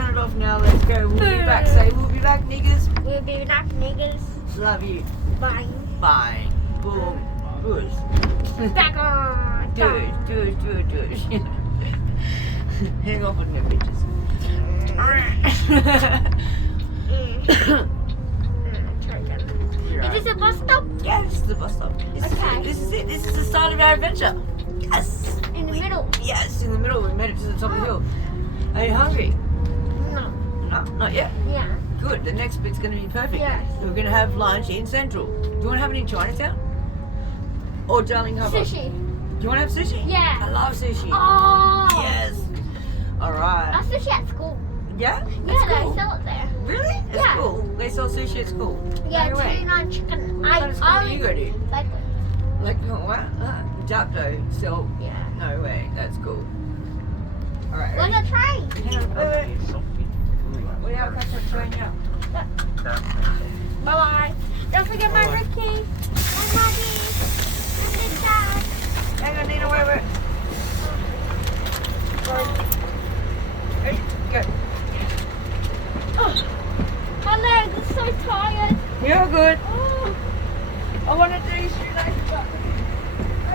turn it off now. Let's go. We'll be back. Say we'll be back, niggas. We'll be back, niggas. Love you. Bye. Bye. Boom. Push. Back on. Do it. Hang off on your bitches. Is this a bus stop? Yeah, this is the bus stop. This is it. This is the start of our adventure. Yes. In the middle? Yes, in the middle. We made it to the top of the hill. Are you hungry? No. No, not yet. Yeah. Good. The next bit's going to be perfect. Yes. We're going to have lunch in Central. Do you want to have it in Chinatown? Or Darling Harbour? Sushi. Do you want to have sushi? Yeah. I love sushi. Oh. Yes. All right. That's sushi at school. Yeah? Yeah, That's they cool. sell it there. Really? That's Yeah. cool. They sell sushi at school. Yeah, No way. tuna chicken. What kind of school do you go to? Like, Like what? Japdo. So yeah. no way. That's cool. All right. On the train. Hang on. Wait. We have to catch a train now. Bye bye. Don't forget my Bye-bye. ribcage, my money, and big dad. Hang on, Nina. Wait. Ready? Go. Oh, my legs are so tired. You're good. Oh,